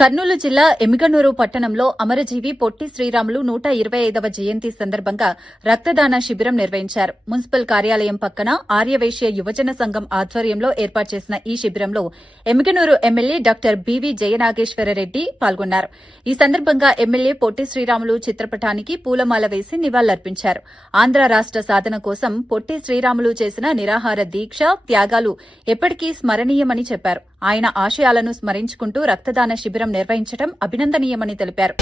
కర్నూలు జిల్లా ఎమ్మిగనూరు పట్టణంలో అమరజీవి పొట్టి శ్రీరాములు 125వ జయంతి సందర్భంగా రక్తదాన శిబిరం నిర్వహించారు. మున్సిపల్ కార్యాలయం పక్కన ఆర్యవైశ్య యువజన సంఘం ఆధ్వర్యంలో ఏర్పాటు చేసిన ఈ శిబిరంలో Emmiganur MLA doctor BV Jayanageswara Reddy పాల్గొన్నారు. ఈ సందర్భంగా ఎమ్మెల్యే పొట్టి శ్రీరాములు చిత్రపటానికి పూలమాల వేసి నివాళులర్పించారు. ఆంధ్ర రాష్ట సాధన కోసం పొట్టి శ్రీరాములు చేసిన నిరాహార దీక్ష, త్యాగాలు ఎప్పటికీ స్మరణీయమని చెప్పారు. ఆయన ఆశయాలను స్మరించుకుంటూ రక్తదాన శిబిరం నిర్వహించడం అభినందనీయమని తెలిపారు.